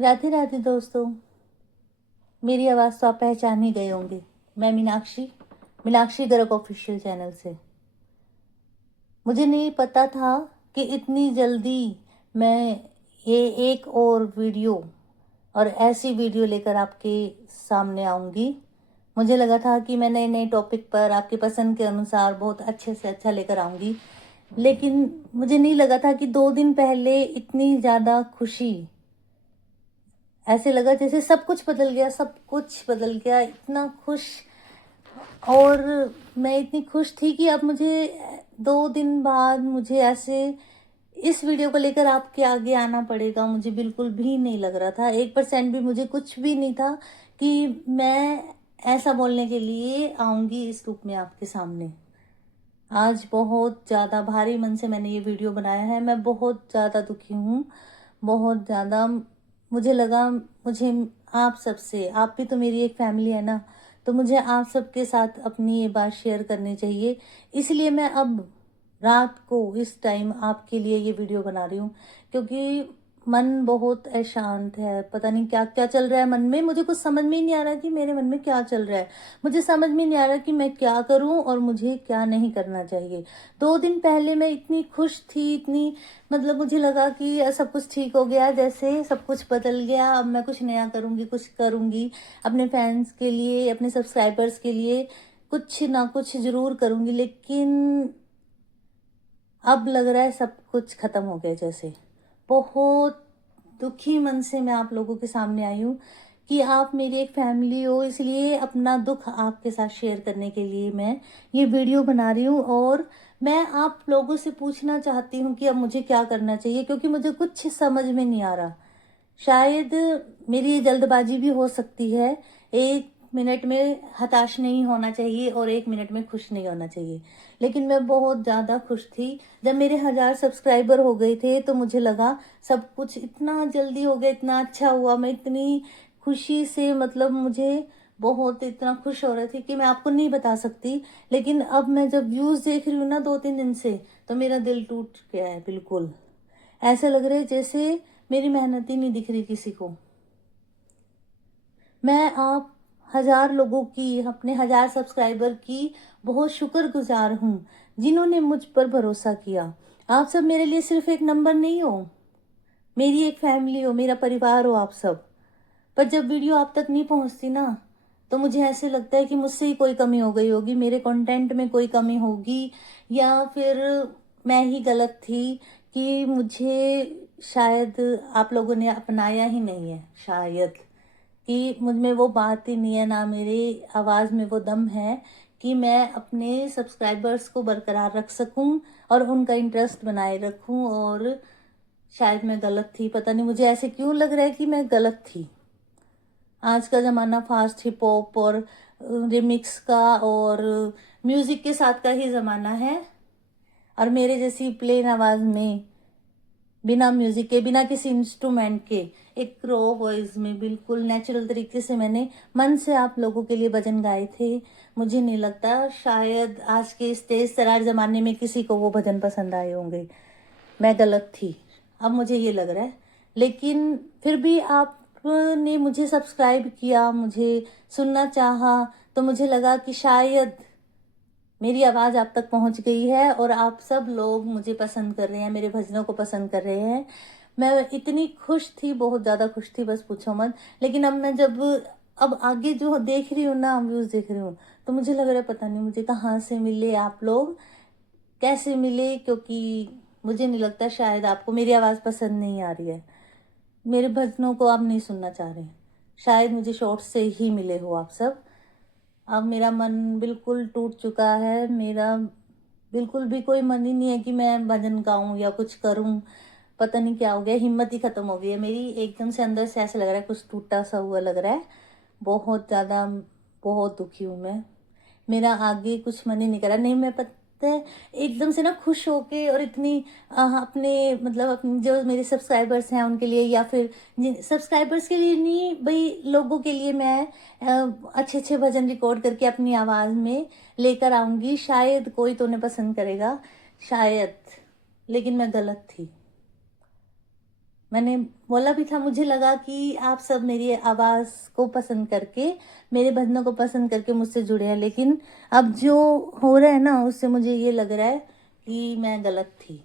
राधे राधे दोस्तों। मेरी आवाज़ तो आप पहचान ही गए होंगे। मैं मीनाक्षी, मीनाक्षी गर्ग ऑफिशियल चैनल से। मुझे नहीं पता था कि इतनी जल्दी मैं ये एक और वीडियो और ऐसी वीडियो लेकर आपके सामने आऊँगी। मुझे लगा था कि मैं नए नए टॉपिक पर आपके पसंद के अनुसार बहुत अच्छे से अच्छा लेकर आऊँगी, लेकिन मुझे नहीं लगा था कि 2 दिन पहले इतनी ज़्यादा खुशी, ऐसे लगा जैसे सब कुछ बदल गया, सब कुछ बदल गया। इतना खुश, और मैं इतनी खुश थी कि अब मुझे 2 दिन बाद मुझे ऐसे इस वीडियो को लेकर आपके आगे आना पड़ेगा। मुझे बिल्कुल भी नहीं लग रहा था, 1% भी, मुझे कुछ भी नहीं था कि मैं ऐसा बोलने के लिए आऊँगी इस रूप में आपके सामने। आज बहुत ज़्यादा भारी मन से मैंने ये वीडियो बनाया है। मैं बहुत ज़्यादा दुखी हूँ, बहुत ज़्यादा। मुझे लगा मुझे आप सबसे, आप भी तो मेरी एक फैमिली है ना, तो मुझे आप सबके साथ अपनी ये बात शेयर करनी चाहिए। इसलिए मैं अब रात को इस टाइम आपके लिए ये वीडियो बना रही हूँ, क्योंकि मन बहुत अशांत है। पता नहीं क्या क्या चल रहा है मन में। मुझे कुछ समझ में ही नहीं आ रहा कि मेरे मन में क्या चल रहा है। मुझे समझ में नहीं आ रहा कि मैं क्या करूं और मुझे क्या नहीं करना चाहिए। 2 दिन पहले मैं इतनी खुश थी, इतनी, मतलब मुझे लगा कि सब कुछ ठीक हो गया, जैसे सब कुछ बदल गया। अब मैं कुछ नया करूंगी, कुछ करूंगी अपने फैंस के लिए, अपने सब्सक्राइबर्स के लिए, कुछ ना कुछ जरूर करूंगी। लेकिन अब लग रहा है सब कुछ खत्म हो गया जैसे। बहुत दुखी मन से मैं आप लोगों के सामने आई हूँ कि आप मेरी एक फैमिली हो, इसलिए अपना दुख आपके साथ शेयर करने के लिए मैं ये वीडियो बना रही हूँ। और मैं आप लोगों से पूछना चाहती हूँ कि अब मुझे क्या करना चाहिए, क्योंकि मुझे कुछ समझ में नहीं आ रहा। शायद मेरी ये जल्दबाजी भी हो सकती है। 1 मिनट में हताश नहीं होना चाहिए और 1 मिनट में खुश नहीं होना चाहिए। लेकिन मैं बहुत ज़्यादा खुश थी। जब मेरे 1000 सब्सक्राइबर हो गए थे तो मुझे लगा सब कुछ इतना जल्दी हो गया, इतना अच्छा हुआ। मैं इतनी खुशी से, मतलब मुझे बहुत इतना खुश हो रही थी कि मैं आपको नहीं बता सकती। लेकिन अब मैं जब व्यूज़ देख रही हूँ ना 2-3 दिन से, तो मेरा दिल टूट गया है बिल्कुल। ऐसे लग रहा है जैसे मेरी मेहनत ही नहीं दिख रही किसी को। मैं आप 1000 लोगों की, अपने 1000 सब्सक्राइबर की बहुत शुक्रगुजार हूँ, जिन्होंने मुझ पर भरोसा किया। आप सब मेरे लिए सिर्फ एक नंबर नहीं हो, मेरी एक फैमिली हो, मेरा परिवार हो आप सब। पर जब वीडियो आप तक नहीं पहुँचती ना, तो मुझे ऐसे लगता है कि मुझसे ही कोई कमी हो गई होगी, मेरे कंटेंट में कोई कमी होगी, या फिर मैं ही गलत थी कि मुझे शायद आप लोगों ने अपनाया ही नहीं है। शायद कि मुझ में वो बात ही नहीं है, ना मेरी आवाज़ में वो दम है कि मैं अपने सब्सक्राइबर्स को बरकरार रख सकूं और उनका इंटरेस्ट बनाए रखूं। और शायद मैं गलत थी, पता नहीं मुझे ऐसे क्यों लग रहा है कि मैं गलत थी। आज का ज़माना फास्ट हिप हॉप और रिमिक्स का और म्यूज़िक के साथ का ही ज़माना है, और मेरे जैसी प्लेन आवाज़ में, बिना म्यूजिक के, बिना किसी इंस्ट्रूमेंट के, एक रो वॉइस में, बिल्कुल नेचुरल तरीके से मैंने मन से आप लोगों के लिए भजन गाए थे। मुझे नहीं लगता शायद आज के इस तेज तरार जमाने में किसी को वो भजन पसंद आए होंगे। मैं गलत थी, अब मुझे ये लग रहा है। लेकिन फिर भी आपने मुझे सब्सक्राइब किया, मुझे सुनना चाहा, तो मुझे लगा कि शायद मेरी आवाज़ आप तक पहुंच गई है और आप सब लोग मुझे पसंद कर रहे हैं, मेरे भजनों को पसंद कर रहे हैं। मैं इतनी खुश थी, बहुत ज़्यादा खुश थी, बस पूछो मत। लेकिन अब मैं जब अब आगे जो देख रही हूँ ना, व्यूज़ देख रही हूँ, तो मुझे लग रहा है पता नहीं मुझे कहाँ से मिले आप लोग, कैसे मिले, क्योंकि मुझे नहीं लगता, शायद आपको मेरी आवाज़ पसंद नहीं आ रही है, मेरे भजनों को आप नहीं सुनना चाह रहे। शायद मुझे शॉर्ट से ही मिले हो आप सब। अब मेरा मन बिल्कुल टूट चुका है। मेरा बिल्कुल भी कोई मन ही नहीं है कि मैं भजन गाऊं या कुछ करूं। पता नहीं क्या हो गया, हिम्मत ही खत्म हो गई है मेरी। एकदम से अंदर से ऐसा लग रहा है कुछ टूटा सा हुआ लग रहा है। बहुत ज़्यादा, बहुत दुखी हूँ मैं। मेरा आगे कुछ मन ही नहीं करा। नहीं, मैं पता है एकदम से ना खुश होके, और इतनी अपने, मतलब अपने जो मेरे सब्सक्राइबर्स हैं उनके लिए, या फिर जिन सब्सक्राइबर्स के लिए नहीं भाई, लोगों के लिए मैं अच्छे अच्छे भजन रिकॉर्ड करके अपनी आवाज़ में लेकर आऊँगी। शायद कोई तो उन्हें पसंद करेगा, शायद। लेकिन मैं गलत थी। मैंने बोला भी था, मुझे लगा कि आप सब मेरी आवाज़ को पसंद करके, मेरे भजनों को पसंद करके मुझसे जुड़े हैं, लेकिन अब जो हो रहा है ना, उससे मुझे ये लग रहा है कि मैं गलत थी।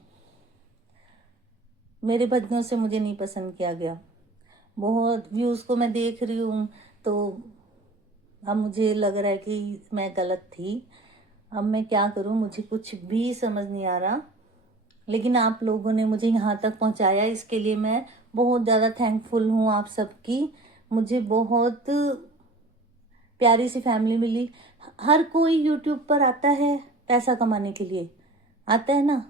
मेरे भजनों से मुझे नहीं पसंद किया गया। बहुत व्यूज़ को मैं देख रही हूँ, तो अब मुझे लग रहा है कि मैं गलत थी। अब मैं क्या करूँ, मुझे कुछ भी समझ नहीं आ रहा। लेकिन आप लोगों ने मुझे यहाँ तक पहुँचाया, इसके लिए मैं बहुत ज़्यादा थैंकफुल हूँ आप सबकी। मुझे बहुत प्यारी सी फैमिली मिली। हर कोई यूट्यूब पर आता है पैसा कमाने के लिए, आता है ना।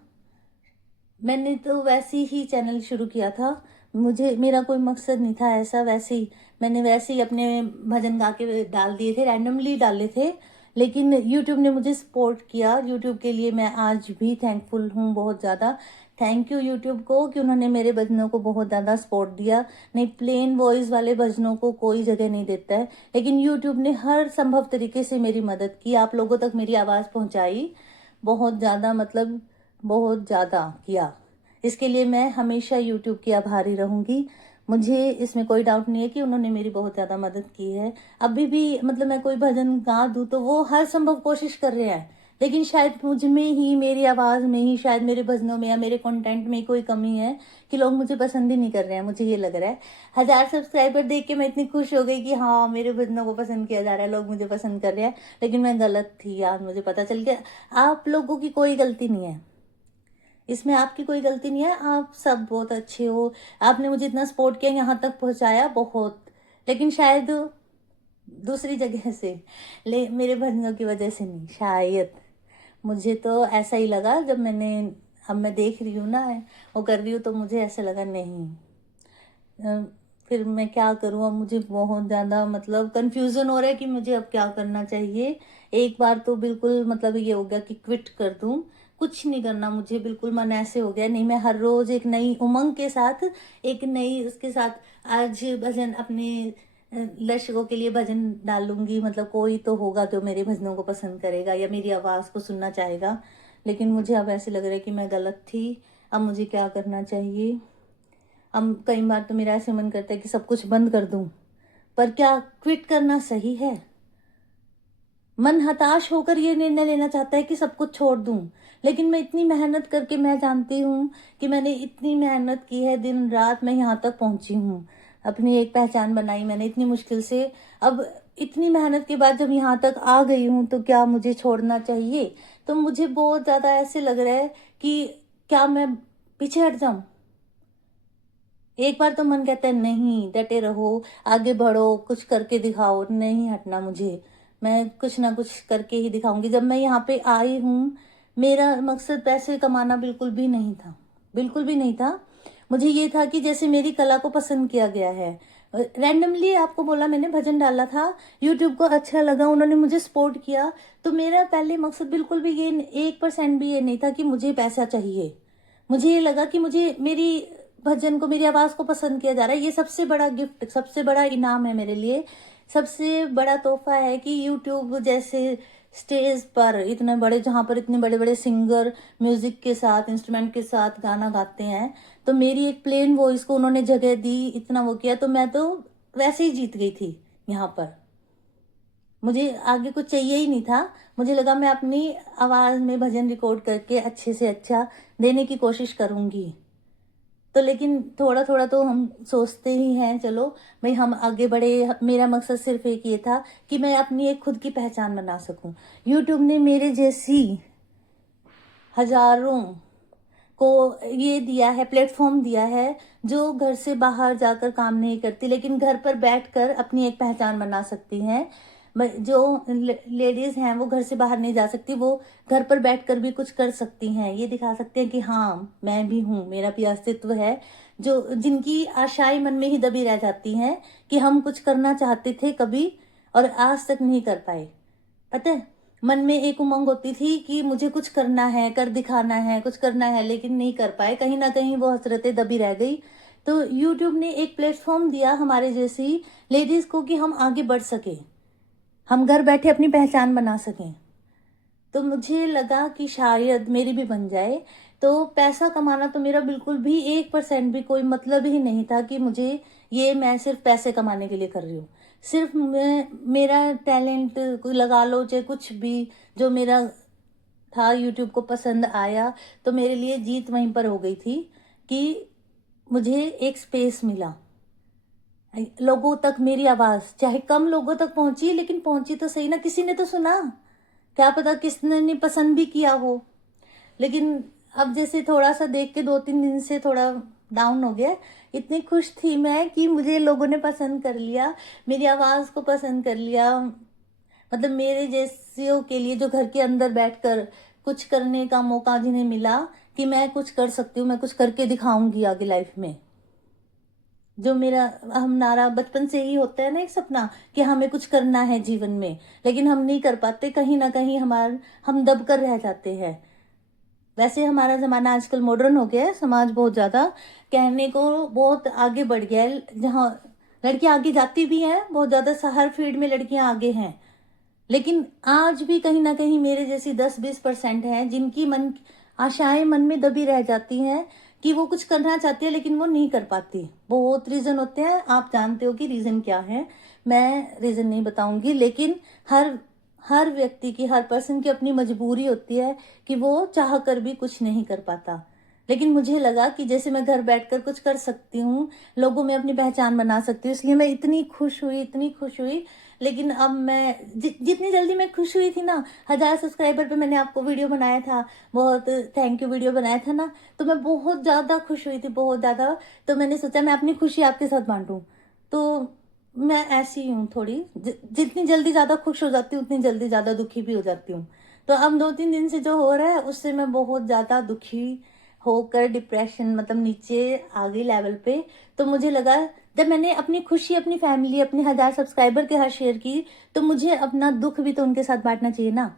मैंने तो वैसे ही चैनल शुरू किया था, मुझे मेरा कोई मकसद नहीं था ऐसा। वैसे ही मैंने वैसे ही अपने भजन गा के डाल दिए थे, रैंडमली डाले थे, लेकिन यूट्यूब ने मुझे सपोर्ट किया। यूट्यूब के लिए मैं आज भी थैंकफुल हूँ, बहुत ज़्यादा। थैंक यू यूट्यूब को कि उन्होंने मेरे भजनों को बहुत ज़्यादा सपोर्ट दिया। नहीं, प्लेन वॉइस वाले भजनों को कोई जगह नहीं देता है, लेकिन यूट्यूब ने हर संभव तरीके से मेरी मदद की, आप लोगों तक मेरी आवाज़ पहुँचाई, बहुत ज़्यादा, मतलब बहुत ज़्यादा किया। इसके लिए मैं हमेशा यूट्यूब की आभारी रहूँगी। मुझे इसमें कोई डाउट नहीं है कि उन्होंने मेरी बहुत ज़्यादा मदद की है। अभी भी मतलब मैं कोई भजन गा दूँ तो वो हर संभव कोशिश कर रहे हैं, लेकिन शायद मुझ में ही, मेरी आवाज़ में ही, शायद मेरे भजनों में या मेरे कंटेंट में कोई कमी है कि लोग मुझे पसंद ही नहीं कर रहे हैं, मुझे ये लग रहा है। 1000 सब्सक्राइबर देख के मैं इतनी खुश हो गई कि हाँ, मेरे भजनों को पसंद किया जा रहा है, लोग मुझे पसंद कर रहे हैं। लेकिन मैं गलत थी, आज मुझे पता चल गया। आप लोगों की कोई गलती नहीं है इसमें, आपकी कोई गलती नहीं है, आप सब बहुत अच्छे हो। आपने मुझे इतना सपोर्ट किया, यहाँ तक पहुँचाया बहुत, लेकिन शायद दूसरी जगह से, मेरे भजनों की वजह से नहीं, शायद। मुझे तो ऐसा ही लगा जब मैंने, अब मैं देख रही हूँ ना, वो कर रही हूँ, तो मुझे ऐसा लगा नहीं। अ, फिर मैं क्या करूँ, अब मुझे बहुत ज़्यादा मतलब कन्फ्यूज़न हो रहा है कि मुझे अब क्या करना चाहिए। एक बार तो बिल्कुल मतलब ये हो गया कि क्विट कर दूँ, कुछ नहीं करना मुझे, बिल्कुल मन ऐसे हो गया, नहीं, मैं हर रोज़ एक नई उमंग के साथ, एक नई उसके साथ आज भजन अपने दर्शकों के लिए भजन डालूंगी। मतलब कोई तो होगा जो मेरे भजनों को पसंद करेगा या मेरी आवाज़ को सुनना चाहेगा। लेकिन मुझे अब ऐसे लग रहा है कि मैं गलत थी। अब मुझे क्या करना चाहिए। अब कई बार तो मेरा ऐसे मन करता है कि सब कुछ बंद कर दूं, पर क्या क्विट करना सही है? मन हताश होकर ये निर्णय लेना चाहता है कि सब कुछ छोड़ दूं, लेकिन मैं इतनी मेहनत करके, मैं जानती हूँ कि मैंने इतनी मेहनत की है, दिन रात मैं यहाँ तक पहुंची हूँ, अपनी एक पहचान बनाई मैंने इतनी मुश्किल से। अब इतनी मेहनत के बाद जब यहाँ तक आ गई हूँ, तो क्या मुझे छोड़ना चाहिए? तो मुझे बहुत ज़्यादा ऐसे लग रहा है कि क्या मैं पीछे हट जाऊं? एक बार तो मन कहता है नहीं, डटे रहो, आगे बढ़ो, कुछ करके दिखाओ, नहीं हटना मुझे, मैं कुछ ना कुछ करके ही दिखाऊंगी। जब मैं यहाँ पे आई हूँ, मेरा मकसद पैसे कमाना बिल्कुल भी नहीं था, बिल्कुल भी नहीं था। मुझे ये था कि जैसे मेरी कला को पसंद किया गया है, रैंडमली आपको बोला, मैंने भजन डाला था, यूट्यूब को अच्छा लगा, उन्होंने मुझे सपोर्ट किया। तो मेरा पहले मकसद बिल्कुल भी ये 1% भी ये नहीं था कि मुझे पैसा चाहिए। मुझे ये लगा कि मुझे मेरी भजन को, मेरी आवाज़ को पसंद किया जा रहा है, ये सबसे बड़ा गिफ्ट, सबसे बड़ा इनाम है मेरे लिए। सबसे बड़ा तोहफा है कि यूट्यूब जैसे स्टेज पर इतने बड़े, जहाँ पर इतने बड़े बड़े सिंगर म्यूजिक के साथ, इंस्ट्रूमेंट के साथ गाना गाते हैं, तो मेरी एक प्लेन वॉइस को उन्होंने जगह दी, इतना वो किया, तो मैं तो वैसे ही जीत गई थी यहाँ पर। मुझे आगे कुछ चाहिए ही नहीं था। मुझे लगा मैं अपनी आवाज़ में भजन रिकॉर्ड करके अच्छे से अच्छा देने की कोशिश करूँगी। तो लेकिन थोड़ा थोड़ा तो हम सोचते ही हैं, चलो भाई हम आगे बढ़े। मेरा मकसद सिर्फ एक ये था कि मैं अपनी एक खुद की पहचान बना सकूं। यूट्यूब ने मेरे जैसी हजारों को ये दिया है, प्लेटफॉर्म दिया है, जो घर से बाहर जाकर काम नहीं करती, लेकिन घर पर बैठकर अपनी एक पहचान बना सकती हैं। जो लेडीज हैं वो घर से बाहर नहीं जा सकती, वो घर पर बैठकर भी कुछ कर सकती हैं, ये दिखा सकते हैं कि हाँ, मैं भी हूँ, मेरा भी अस्तित्व है। जो जिनकी आशाएं मन में ही दबी रह जाती हैं कि हम कुछ करना चाहते थे कभी और आज तक नहीं कर पाए। पता है, मन में एक उमंग होती थी कि मुझे कुछ करना है, कर दिखाना है, कुछ करना है, लेकिन नहीं कर पाए, कहीं ना कहीं वो हसरतें दबी रह गई। तो यूट्यूब ने एक प्लेटफॉर्म दिया हमारे जैसी लेडीज को कि हम आगे बढ़ सके, हम घर बैठे अपनी पहचान बना सकें। तो मुझे लगा कि शायद मेरी भी बन जाए। तो पैसा कमाना तो मेरा बिल्कुल भी 1% भी कोई मतलब ही नहीं था कि मुझे ये मैं सिर्फ पैसे कमाने के लिए कर रही हूँ। सिर्फ मैं मेरा टैलेंट लगा लो चाहे कुछ भी जो मेरा था यूट्यूब को पसंद आया, तो मेरे लिए जीत वहीं पर हो गई थी कि मुझे एक स्पेस मिला। लोगों तक मेरी आवाज़ चाहे कम लोगों तक पहुंची लेकिन पहुंची तो सही ना, किसी ने तो सुना। क्या पता किसने ने पसंद भी किया हो। लेकिन अब जैसे थोड़ा सा देख के 2-3 दिन से थोड़ा डाउन हो गया। इतनी खुश थी मैं कि मुझे लोगों ने पसंद कर लिया, मेरी आवाज़ को पसंद कर लिया। मतलब मेरे जैसियों के लिए जो घर के अंदर बैठकर कुछ करने का मौका जिन्हें मिला कि मैं कुछ कर सकती हूँ, मैं कुछ करके दिखाऊंगी आगे लाइफ में। जो मेरा हम नारा बचपन से ही होता है ना, एक सपना कि हमें कुछ करना है जीवन में, लेकिन हम नहीं कर पाते, कहीं ना कहीं हम दब कर रह जाते हैं। वैसे हमारा ज़माना आजकल मॉडर्न हो गया है, समाज बहुत ज़्यादा कहने को बहुत आगे बढ़ गया है, जहाँ लड़कियां आगे जाती भी हैं बहुत ज़्यादा, हर फील्ड में लड़कियां आगे हैं। लेकिन आज भी कहीं ना कहीं मेरे जैसी 10-20% हैं जिनकी आशाएं मन में दबी रह जाती हैं कि वो कुछ करना चाहती है लेकिन वो नहीं कर पाती। बहुत रीज़न होते हैं, आप जानते हो कि रीज़न क्या है, मैं रीज़न नहीं बताऊंगी। लेकिन हर हर व्यक्ति की, हर पर्सन की अपनी मजबूरी होती है कि वो चाह कर भी कुछ नहीं कर पाता। लेकिन मुझे लगा कि जैसे मैं घर बैठकर कुछ कर सकती हूँ, लोगों में अपनी पहचान बना सकती हूँ, इसलिए मैं इतनी खुश हुई, इतनी खुश हुई। लेकिन अब मैं जितनी जल्दी मैं खुश हुई थी ना, 1000 सब्सक्राइबर पे मैंने आपको वीडियो बनाया था, बहुत थैंक यू वीडियो बनाया था ना, तो मैं बहुत ज़्यादा खुश हुई थी, बहुत ज़्यादा। तो मैंने सोचा मैं अपनी खुशी आपके साथ बांटूं। तो मैं ऐसी हूँ थोड़ी, जितनी जल्दी ज़्यादा खुश हो जाती हूँ उतनी जल्दी ज़्यादा दुखी भी हो जाती हूँ। तो अब 2-3 दिन से जो हो रहा है उससे मैं बहुत ज़्यादा दुखी होकर डिप्रेशन, मतलब नीचे आ गई लेवल पे। तो मुझे लगा जब मैंने अपनी खुशी अपनी फैमिली अपने 1000 सब्सक्राइबर के साथ शेयर की, तो मुझे अपना दुख भी तो उनके साथ बांटना चाहिए ना,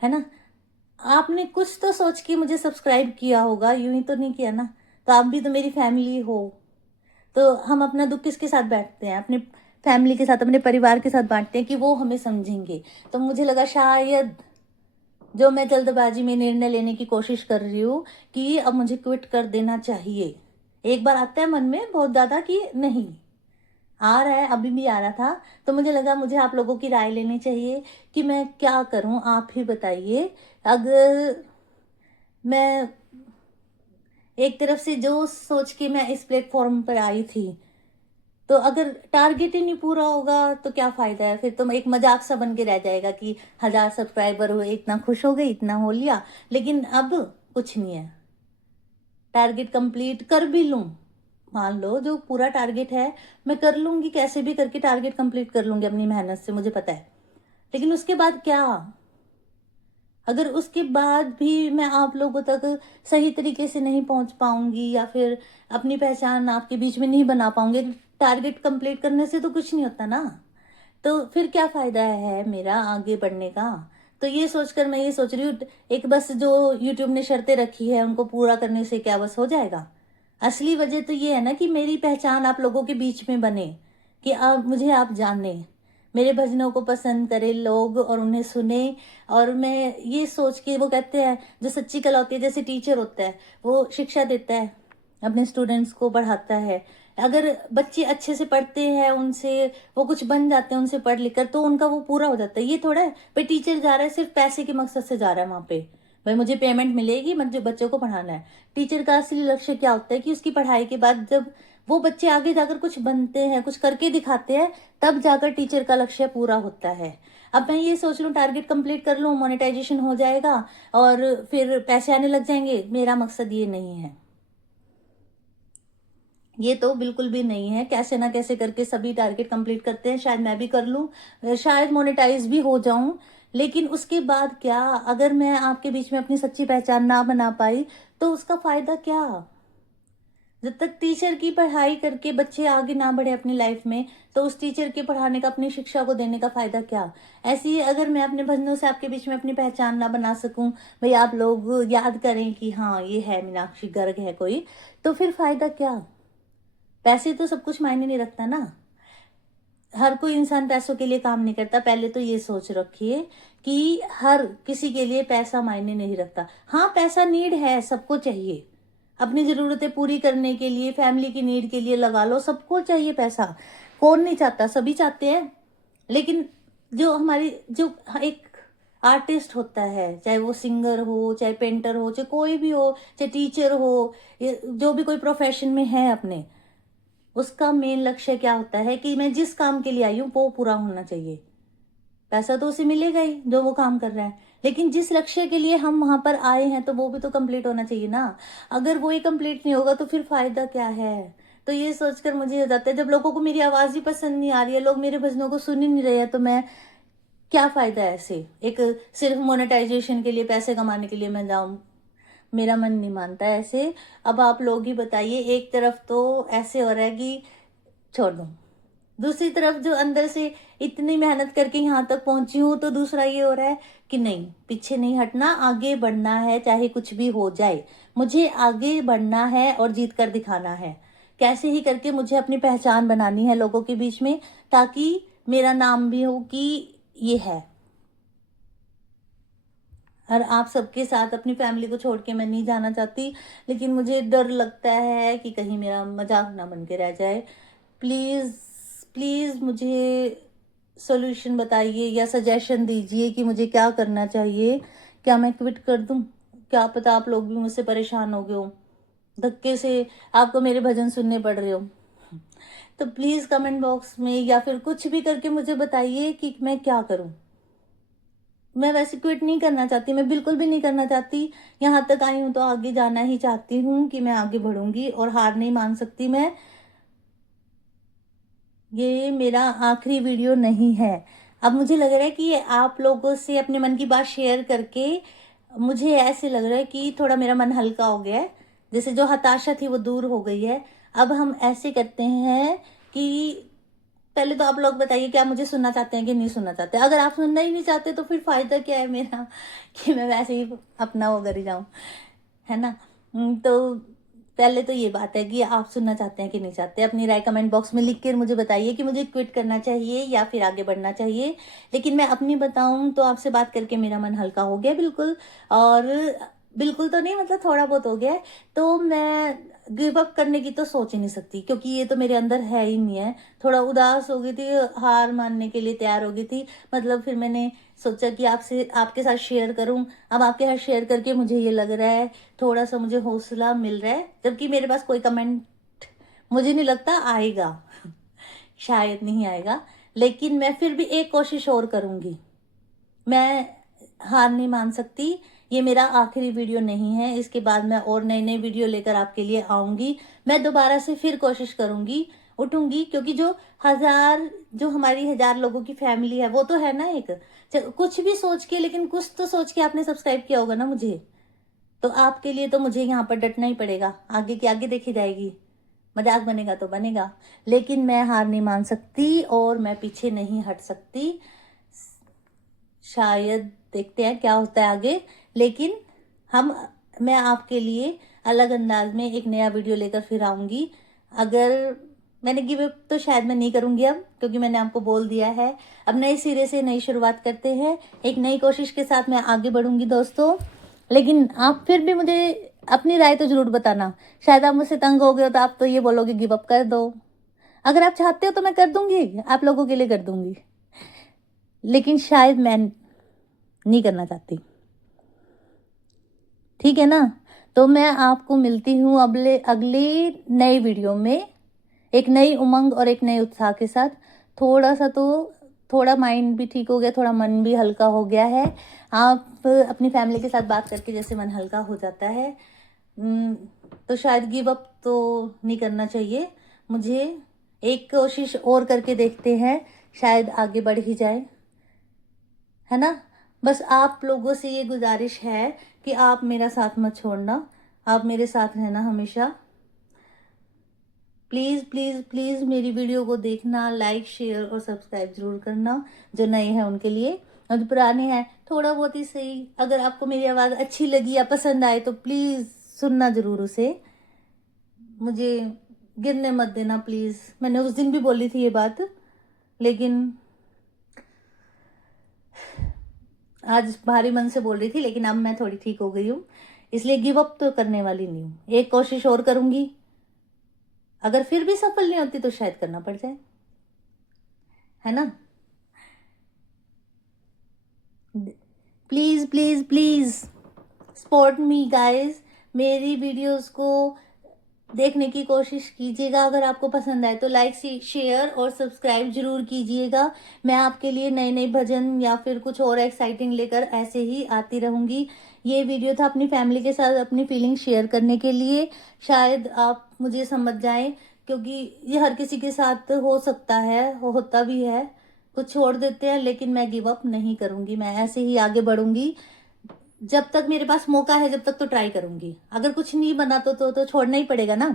है ना। आपने कुछ तो सोच के मुझे सब्सक्राइब किया होगा, यूं ही तो नहीं किया ना। तो आप भी तो मेरी फैमिली हो। तो हम अपना दुख किसके साथ बांटते हैं, अपने फैमिली के साथ, अपने परिवार के साथ बांटते हैं कि वो हमें समझेंगे। तो मुझे लगा शायद जो मैं जल्दबाजी में निर्णय लेने की कोशिश कर रही हूँ कि अब मुझे क्विट कर देना चाहिए। एक बार आता है मन में बहुत ज़्यादा कि नहीं, आ रहा है, अभी भी आ रहा था। तो मुझे लगा मुझे आप लोगों की राय लेनी चाहिए कि मैं क्या करूं, आप ही बताइए। अगर मैं एक तरफ से जो सोच के मैं इस प्लेटफॉर्म पर आई थी, तो अगर टारगेट ही नहीं पूरा होगा तो क्या फायदा है, फिर तो एक मजाक सा बन के रह जाएगा कि 1000 सब्सक्राइबर हुए, इतना खुश हो गई, इतना हो लिया। लेकिन अब कुछ नहीं है। टारगेट कंप्लीट कर भी लूं, मान लो जो पूरा टारगेट है मैं कर लूंगी, कैसे भी करके टारगेट कंप्लीट कर लूंगी अपनी मेहनत से, मुझे पता है। लेकिन उसके बाद क्या, अगर उसके बाद भी मैं आप लोगों तक सही तरीके से नहीं पहुंच पाऊंगी या फिर अपनी पहचान आपके बीच में नहीं बना पाऊंगी, टारगेट कंप्लीट करने से तो कुछ नहीं होता ना। तो फिर क्या फायदा है मेरा आगे बढ़ने का। तो ये सोचकर मैं ये सोच रही हूँ, एक बस जो यूट्यूब ने शर्तें रखी है उनको पूरा करने से क्या बस हो जाएगा। असली वजह तो ये है ना कि मेरी पहचान आप लोगों के बीच में बने, कि आप मुझे आप जाने, मेरे भजनों को पसंद करे लोग और उन्हें सुने। और मैं ये सोच के, वो कहते हैं जो सच्ची कला होती है, जैसे टीचर होता है वो शिक्षा देता है, अपने स्टूडेंट्स को पढ़ाता है। अगर बच्चे अच्छे से पढ़ते हैं, उनसे वो कुछ बन जाते हैं उनसे पढ़ लिख कर, तो उनका वो पूरा हो जाता है। ये थोड़ा है भाई टीचर जा रहा है सिर्फ पैसे के मकसद से जा रहा है वहां पे, भाई मुझे पेमेंट मिलेगी, मुझे बच्चों को पढ़ाना है। टीचर का असली लक्ष्य क्या होता है कि उसकी पढ़ाई के बाद जब वो बच्चे आगे जाकर कुछ बनते हैं, कुछ करके दिखाते हैं, तब जाकर टीचर का लक्ष्य पूरा होता है। अब मैं ये सोच लूँ टारगेट कंप्लीट कर लूँ, मोनेटाइजेशन हो जाएगा और फिर पैसे आने लग जाएंगे, मेरा मकसद ये नहीं है। ये तो बिल्कुल भी नहीं है। कैसे ना कैसे करके सभी टारगेट कंप्लीट करते हैं, शायद मैं भी कर लूँ, शायद मोनेटाइज भी हो जाऊं। लेकिन उसके बाद क्या, अगर मैं आपके बीच में अपनी सच्ची पहचान ना बना पाई तो उसका फायदा क्या। जब तक टीचर की पढ़ाई करके बच्चे आगे ना बढ़े अपनी लाइफ में, तो उस टीचर के पढ़ाने का, अपनी शिक्षा को देने का फायदा क्या। ऐसे ही अगर मैं अपने भजनों से आपके बीच में अपनी पहचान ना बना सकूं, भाई आप लोग याद करें कि हाँ ये है मीनाक्षी गर्ग है कोई, तो फिर फायदा क्या। पैसे तो सब कुछ मायने नहीं रखता ना। हर कोई इंसान पैसों के लिए काम नहीं करता। पहले तो ये सोच रखिए कि हर किसी के लिए पैसा मायने नहीं रखता। हाँ, पैसा नीड है, सबको चाहिए, अपनी ज़रूरतें पूरी करने के लिए, फैमिली की नीड के लिए लगा लो, सबको चाहिए पैसा। कौन नहीं चाहता, सभी चाहते हैं। लेकिन जो एक आर्टिस्ट होता है, चाहे वो सिंगर हो, चाहे पेंटर हो, चाहे कोई भी हो, चाहे टीचर हो, जो भी कोई प्रोफेशन में है अपने, उसका मेन लक्ष्य क्या होता है कि मैं जिस काम के लिए आई हूँ वो पूरा होना चाहिए। पैसा तो उसे मिलेगा ही जो वो काम कर रहा है, लेकिन जिस लक्ष्य के लिए हम वहां पर आए हैं तो वो भी तो कंप्लीट होना चाहिए ना। अगर वो ही कंप्लीट नहीं होगा तो फिर फायदा क्या है। तो ये सोचकर मुझे हो जाता है, जब लोगों को मेरी आवाज ही पसंद नहीं आ रही है, लोग मेरे भजनों को सुन ही नहीं रहे हैं, तो मैं क्या फायदा है ऐसे एक सिर्फ मोनेटाइजेशन के लिए, पैसे कमाने के लिए मैं जाऊं। मेरा मन नहीं मानता ऐसे। अब आप लोग ही बताइए, एक तरफ तो ऐसे हो रहा है कि छोड़ दो, दूसरी तरफ जो अंदर से इतनी मेहनत करके यहाँ तक पहुंची हूँ, तो दूसरा ये हो रहा है कि नहीं, पीछे नहीं हटना, आगे बढ़ना है, चाहे कुछ भी हो जाए। मुझे आगे बढ़ना है और जीत कर दिखाना है। कैसे ही करके मुझे अपनी पहचान बनानी है लोगों के बीच में, ताकि मेरा नाम भी हो कि ये है। और आप सबके साथ अपनी फैमिली को छोड़ के मैं नहीं जाना चाहती, लेकिन मुझे डर लगता है कि कहीं मेरा मजाक ना बन के रह जाए। प्लीज़ प्लीज़ मुझे सॉल्यूशन बताइए या सजेशन दीजिए कि मुझे क्या करना चाहिए। क्या मैं क्विट कर दूं? क्या पता आप लोग भी मुझसे परेशान हो गए हो, धक्के से आपको मेरे भजन सुनने पड़ रहे हो। तो प्लीज़ कमेंट बॉक्स में या फिर कुछ भी करके मुझे बताइए कि मैं क्या करूं। मैं वैसे क्विट नहीं करना चाहती, मैं बिल्कुल भी नहीं करना चाहती। यहाँ तक आई हूँ तो आगे जाना ही चाहती हूँ कि मैं आगे बढ़ूंगी और हार नहीं मान सकती मैं। ये मेरा आखिरी वीडियो नहीं है। अब मुझे लग रहा है कि आप लोगों से अपने मन की बात शेयर करके मुझे ऐसे लग रहा है कि थोड़ा मेरा मन हल्का हो गया है, जैसे जो हताशा थी वो दूर हो गई है। अब हम ऐसे करते हैं कि पहले तो आप लोग बताइए, क्या मुझे सुनना चाहते हैं कि नहीं सुनना चाहते। अगर आप सुनना ही नहीं चाहते तो फिर फायदा क्या है मेरा कि मैं वैसे ही अपना वो करी जाऊं, है ना। तो पहले तो ये बात है कि आप सुनना चाहते हैं कि नहीं चाहते। अपनी राय कमेंट बॉक्स में लिख कर मुझे बताइए कि मुझे क्विट करना चाहिए या फिर आगे बढ़ना चाहिए। लेकिन मैं अपनी बताऊं तो आपसे बात करके मेरा मन हल्का हो गया बिल्कुल। और बिल्कुल तो नहीं, मतलब थोड़ा बहुत हो गया है। तो मैं गिव अप करने की तो सोच ही नहीं सकती, क्योंकि ये तो मेरे अंदर है ही नहीं है। थोड़ा उदास हो गई थी, हार मानने के लिए तैयार हो गई थी। मतलब फिर मैंने सोचा कि आपसे आपके साथ शेयर करूं। अब आपके साथ शेयर करके मुझे ये लग रहा है थोड़ा सा मुझे हौसला मिल रहा है, जबकि मेरे पास कोई कमेंट मुझे नहीं लगता आएगा, शायद नहीं आएगा। लेकिन मैं फिर भी एक कोशिश और करूंगी। मैं हार नहीं मान सकती। ये मेरा आखिरी वीडियो नहीं है, इसके बाद मैं और नए नए वीडियो लेकर आपके लिए आऊंगी। मैं दोबारा से फिर कोशिश करूंगी, उठूंगी, क्योंकि जो हमारी 1000 लोगों की फैमिली है वो तो है ना एक। कुछ भी सोच के, लेकिन कुछ तो सोच के आपने सब्सक्राइब किया होगा ना मुझे। तो आपके लिए तो मुझे यहाँ पर डटना ही पड़ेगा। आगे की आगे देखी जाएगी, मजाक बनेगा तो बनेगा, लेकिन मैं हार नहीं मान सकती और मैं पीछे नहीं हट सकती। शायद देखते हैं क्या होता है आगे। लेकिन हम मैं आपके लिए अलग अंदाज में एक नया वीडियो लेकर फिर आऊंगी। अगर मैंने गिव अप तो शायद मैं नहीं करूंगी अब, क्योंकि मैंने आपको बोल दिया है। अब नए सिरे से नई शुरुआत करते हैं, एक नई कोशिश के साथ मैं आगे बढ़ूंगी दोस्तों। लेकिन आप फिर भी मुझे अपनी राय तो जरूर बताना। शायद आप मुझसे तंग हो गए हो तो आप तो ये बोलोगे गिव अप कर दो। अगर आप चाहते हो तो मैं कर दूंगी, आप लोगों के लिए कर दूंगी, लेकिन शायद मैं नहीं करना चाहती। ठीक है ना। तो मैं आपको मिलती हूँ अगली नई वीडियो में, एक नई उमंग और एक नए उत्साह के साथ। थोड़ा सा तो थोड़ा माइंड भी ठीक हो गया, थोड़ा मन भी हल्का हो गया है। आप अपनी फैमिली के साथ बात करके जैसे मन हल्का हो जाता है। तो शायद गिव अप तो नहीं करना चाहिए मुझे। एक कोशिश और करके देखते हैं, शायद आगे बढ़ ही जाए, है ना। बस आप लोगों से ये गुजारिश है कि आप मेरा साथ मत छोड़ना, आप मेरे साथ रहना हमेशा। प्लीज़ प्लीज़ प्लीज़ मेरी वीडियो को देखना, लाइक शेयर और सब्सक्राइब जरूर करना, जो नए हैं उनके लिए। और जो पुराने हैं थोड़ा बहुत ही सही, अगर आपको मेरी आवाज़ अच्छी लगी या पसंद आए तो प्लीज़ सुनना जरूर उसे। मुझे गिरने मत देना प्लीज़, मैंने उस दिन भी बोली थी ये बात। लेकिन आज भारी मन से बोल रही थी, लेकिन अब मैं थोड़ी ठीक हो गई हूँ, इसलिए गिव अप तो करने वाली नहीं हूँ। एक कोशिश और करूंगी, अगर फिर भी सफल नहीं होती तो शायद करना पड़ जाए, है ना। Please please please support me guys. मेरी वीडियोस को देखने की कोशिश कीजिएगा। अगर आपको पसंद आए तो लाइक शेयर और सब्सक्राइब जरूर कीजिएगा। मैं आपके लिए नए नए भजन या फिर कुछ और एक्साइटिंग लेकर ऐसे ही आती रहूंगी। ये वीडियो था अपनी फैमिली के साथ अपनी फीलिंग शेयर करने के लिए। शायद आप मुझे समझ जाएं, क्योंकि ये हर किसी के साथ हो सकता है, होता भी है। कुछ छोड़ देते हैं, लेकिन मैं गिव अप नहीं करूंगी। मैं ऐसे ही आगे बढ़ूंगी। जब तक मेरे पास मौका है, जब तक तो ट्राई करूंगी। अगर कुछ नहीं बना तो छोड़ना ही पड़ेगा ना।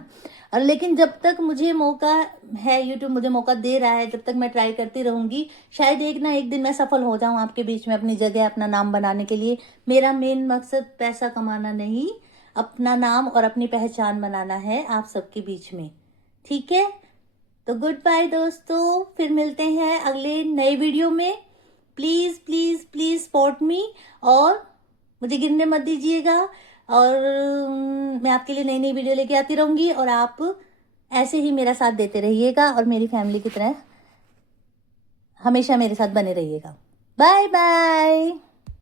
और लेकिन जब तक मुझे मौका है, यूट्यूब मुझे मौका दे रहा है, जब तक मैं ट्राई करती रहूंगी। शायद एक ना एक दिन मैं सफल हो जाऊं आपके बीच में, अपनी जगह, अपना नाम बनाने के लिए। मेरा मेन मकसद पैसा कमाना नहीं, अपना नाम और अपनी पहचान बनाना है आप सबके बीच में। ठीक है, तो गुड बाय दोस्तों, फिर मिलते हैं अगले नए वीडियो में। Please please please support me और मुझे गिरने मत दीजिएगा। और मैं आपके लिए नई नई वीडियो लेके आती रहूंगी, और आप ऐसे ही मेरा साथ देते रहिएगा और मेरी फैमिली की तरह हमेशा मेरे साथ बने रहिएगा। Bye bye.